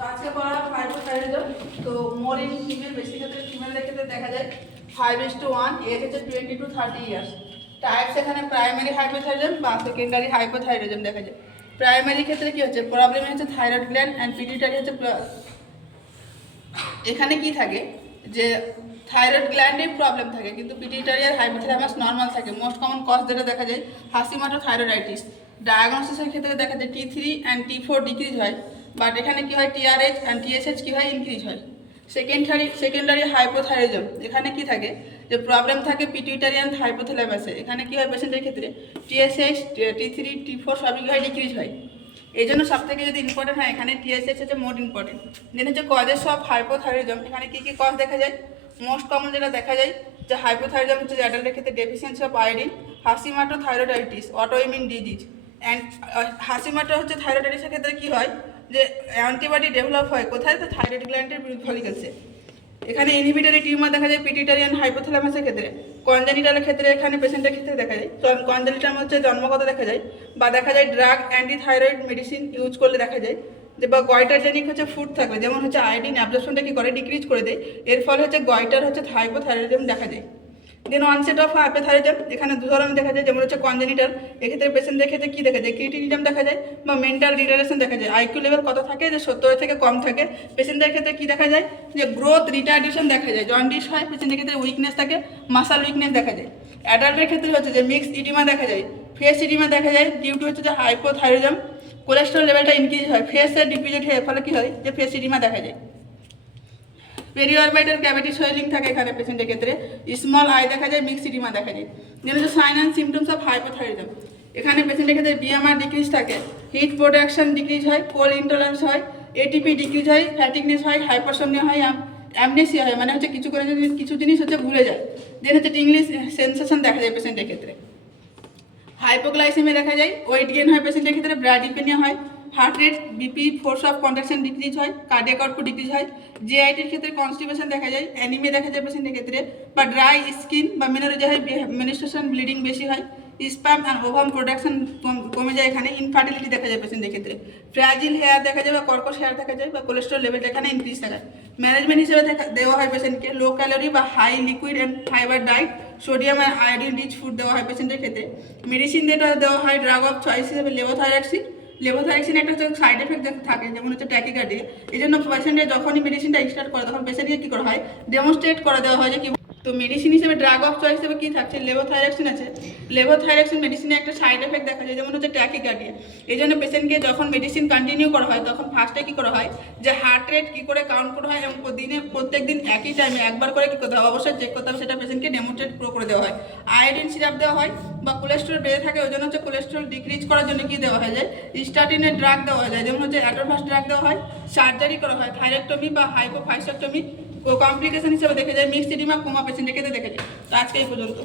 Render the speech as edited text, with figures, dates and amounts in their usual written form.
তো আজকে পড়া হাইপোথাইরয়েডিজম। তো মোর ইন ফিমেল, বেশি ক্ষেত্রে ফিমেলের ক্ষেত্রে দেখা যায় 5:1, এজ হচ্ছে 20 to 30 ইয়ার্স। টাইপস এখানে প্রাইমারি হাইপোথাইরয়েডিজম বা সেকেন্ডারি হাইপোথাইরয়েডিজম দেখা যায়। প্রাইমারি ক্ষেত্রে কি হচ্ছে, প্রবলেম হচ্ছে থাইরয়েড গ্ল্যান্ড অ্যান্ড পিটুইটারি হচ্ছে। এখানে কি থাকে যে থাইরয়েড গ্ল্যান্ডের প্রবলেম থাকে, কিন্তু পিটুইটারি আর হাইপোথ্যালামাস নর্মাল থাকে। মোস্ট কমন কজ যেটা দেখা যায় হাসিমাটো থাইরয়েডাইটিস। ডায়াগনোসিসের ক্ষেত্রে দেখা যায় T3 অ্যান্ড T4 ডিক্রিজ হয়, বাট এখানে কি হয় TRH অ্যান্ড TSH কি হয় ইনক্রিজ হয়। সেকেন্ডারি হাইপোথাইরয়েডিজম, এখানে কি থাকে যে প্রবলেম থাকে পিটুইটারি অ্যান্ড হাইপোথ্যালামাসে। এখানে কি হয় পেশেন্টের ক্ষেত্রে TSH T3 T4 সবই কি হয় ডিক্রিজ হয়। এই জন্য সব থেকে যদি ইম্পর্টেন্ট হয় এখানে TSH হচ্ছে মোর ইম্পর্টেন্ট। দেন হচ্ছে কজেস অফ হাইপোথাইরয়েডিজম। এখানে কী কী কজ দেখা যায়, মোস্ট কমন যেটা দেখা যায় যে হাইপোথাইরয়েডিজম হচ্ছে যে অ্যাডাল্টের ক্ষেত্রে deficiency of iodine, Hashimoto thyroiditis, autoimmune disease. And Hashimoto হচ্ছে থাইরয়েডাইটিসের ক্ষেত্রে কী হয় যে অ্যান্টিবডি ডেভেলপ হয় কোথায়, তো থাইরয়েড গ্ল্যান্ডের ফলিকলসে। এখানে ইনহিবিটরি টিউমার দেখা যায় পিটুইটারি অ্যান্ড হাইপোথ্যালামাসের ক্ষেত্রে। কনজেনিটালের ক্ষেত্রে এখানে পেশেন্টের ক্ষেত্রে দেখা যায় কনজেনিটাল হচ্ছে জন্মগত দেখা যায়, বা দেখা যায় drug anti thyroid medicine use করলে দেখা যায় যে, বা গয়টারজেনিক হচ্ছে ফুড থাকলে, যেমন হচ্ছে আয়োডিন অ্যাবজর্পশনটা কি করে ডিক্রিজ করে দেয়, এর ফলে হচ্ছে গয়টার হচ্ছে হাইপোথাইরয়েডিজম দেখা যায়। দেন অনসেট অফ হাইপোথাইরয়েডিজম, এখানে দু ধরনের দেখা যায়, যেমন হচ্ছে কনজেনিটাল, এক্ষেত্রে পেশেন্টদের ক্ষেত্রে কী দেখা যায় ক্রিটিনিজম দেখা যায় বা মেন্টাল রিটারেশন দেখা যায়। আইকিউ লেভেল কত থাকে যে 70 থেকে কম থাকে। পেশেন্টদের ক্ষেত্রে কী দেখা যায় যে গ্রোথ রিটার্ডেশন দেখা যায়, জন্ডিস হয়, পেশেন্টের ক্ষেত্রে উইকনেস থাকে, মাসাল উইকনেস দেখা যায়। অ্যাডাল্টের ক্ষেত্রে হচ্ছে যে মিক্সড ইডিমা দেখা যায়, ফেস ইডিমা দেখা যায় ডিউ টু হচ্ছে যে হাইপোথাইরয়েডিজম। কোলেস্ট্রল লেভেলটা ইনক্রিজ হয়, ফেসের ডিপিজেট হয়ে, ফলে কী হয় যে ফেস ইডিমা দেখা যায়। পেরিঅরবাইটাল ক্যাভিটি সোয়েলিং থাকে এখানে পেশেন্টের ক্ষেত্রে, স্মল আই দেখা যায়, মিক্সড ইডিমা দেখা যায়। যেন হচ্ছে sign and symptoms of hypothyroidism. এখানে পেশেন্টের ক্ষেত্রে বিএমআর ডিক্রিজ থাকে, হিট প্রোডাকশন ডিক্রিজ হয়, কোল্ড ইন্টলারেন্স হয়, এটিপি ডিক্রিজ হয়, ফ্যাটিকনেস হয়, হাইপারসোমনিয়া হয়, অ্যামনেসিয়া হয়, মানে হচ্ছে কিছু জিনিস হচ্ছে ভুলে যায়। দেন হচ্ছে টিংলিশ সেন্সেশন দেখা যায় পেশেন্টের ক্ষেত্রে। হাইপোগ্লাইসেমিয়া দেখা যায়, ওয়েট গেইন হয় পেশেন্টের ক্ষেত্রে, ব্র্যাডিপেনিয়া হয়, heart rate, BP, force of contraction decrease হয়, কার্ডিয়াক আউটপুট ডিক্রিজ হয়। জিআইটির ক্ষেত্রে কনস্টিপেশন দেখা যায়, অ্যানিমিয়া দেখা যায় পেশেন্টের ক্ষেত্রে, বা ড্রাই স্কিন বা মেনোরেজিয়া হয়, মেনস্ট্রুয়েশন ব্লিডিং বেশি হয়, স্পাম অ্যান্ড ওভাম প্রোডাকশন কমে যায়। এখানে ইনফার্টিলিটি দেখা যায় পেশেন্টের ক্ষেত্রে, ফ্র্যাজিল হেয়ার দেখা যায় বা কর্কশ হেয়ার দেখা যায়, বা কোলেস্ট্রল লেভেলটা এখানে ইনক্রিজ থাকে। ম্যানেজমেন্ট হিসেবে দেওয়া হয় পেশেন্টকে লো ক্যালোরি বা high liquid and fibre diet, sodium and iodine rich food দেওয়া হয় পেশেন্টের ক্ষেত্রে। মেডিসিন যেটা দেওয়া হয় ড্রাগ অফ চয়েস হিসেবে লেভোথাইরক্সিন একটা হচ্ছে সাইড এফেক্ট থাকে, যেমন হচ্ছে ট্যাকিকার্ডিয়া। এই জন্য পেশেন্টের যখনই মেডিসিনটা স্টার্ট করে তখন পেশেন্টকে কী করা হয় ডেমনস্ট্রেট করে দেওয়া হয় যে কি। তো মেডিসিন হিসেবে ড্রাগ অফ চয়েস হিসেবে কী থাকছে, লেভোথাইরক্সিন আছে। লেভোথাইরক্সিন মেডিসিনে একটা সাইড এফেক্ট দেখা যায়, যেমন হচ্ছে ট্যাকিকার্ডিয়া। এই জন্য পেশেন্টকে যখন মেডিসিন কন্টিনিউ করা হয় তখন ফার্স্টে কী করা হয় যে হার্ট রেট কী করে কাউন্ট করা হয়, এবং প্রত্যেক দিন একই টাইমে একবার করে কী করতে হবে অবশ্যই চেক করতে হবে, সেটা পেশেন্টকে ডেমনস্ট্রেট করে দেওয়া হয়। আয়োডিন সিরাপ দেওয়া হয়, বা কোলেস্ট্রল বেড়ে থাকে ওই জন্য হচ্ছে কোলেস্ট্রল ডিক্রিজ করার জন্য কী দেওয়া হয় যায় স্টাটিনের ড্রাগ দেওয়া যায়, যেমন হচ্ছে অ্যাটোভাস ড্রাগ দেওয়া হয়। সার্জারি করা হয়, থাইরেক্টমি বা হাইপোফাইসেক্টমি। কমপ্লিকেশন হিসেবে দেখা যায় মিক্সড ইডিমা, কোমা পেশেন্টের ক্ষেত্রে দেখা যায়। তো আজকে এই পর্যন্ত।